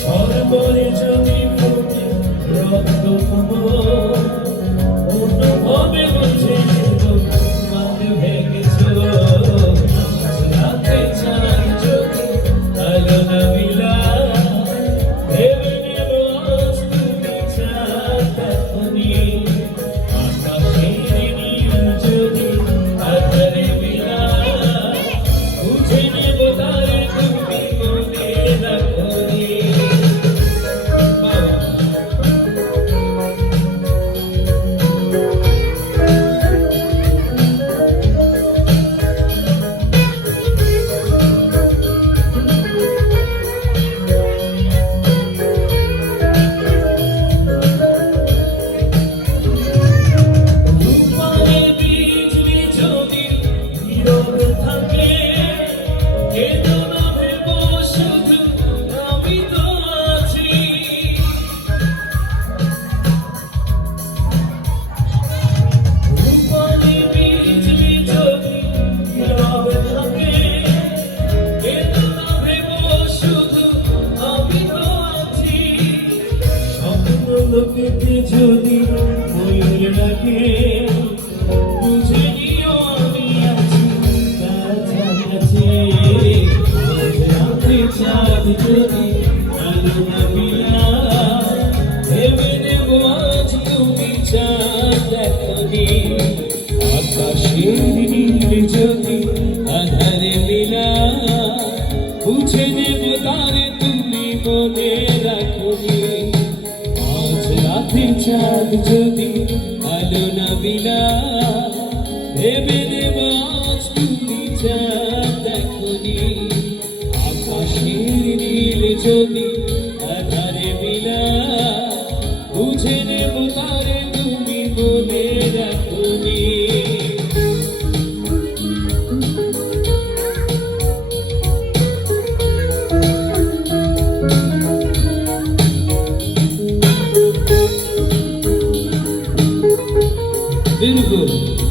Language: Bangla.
সর্বরে যদি ফুটে রক্ত অনুভবে বুঝে মান ভেঙেছ রাতে চাই যদি আলো না মিলা ভেবে নেব আজ তুমি চাঁদ এখনই আকাশের নীল যদি আধারে মিলা বুঝে নেব তারে তুমি মনে রাখনি। লোকেতে যদি ময়ূর ডাকে বুঝে নিও আমি আছি কাছাকাছি রাতে চাঁদ যদি আলো না মিলা ভেবে নেব আজ তুমি চাঁদ এখনই আকাশের নীল যদি আধারে মিলা বুঝে নেব তারে তুমি মনে রাখনি। রাতে চাঁদ যদি আলো না মিলা ভেবে নেব আজ তুমি চাঁদ দেখনি আকাশের নীল যদি আধারে মিলা বুঝে নেব তারে তুমি মনে রাখনি। Beautiful.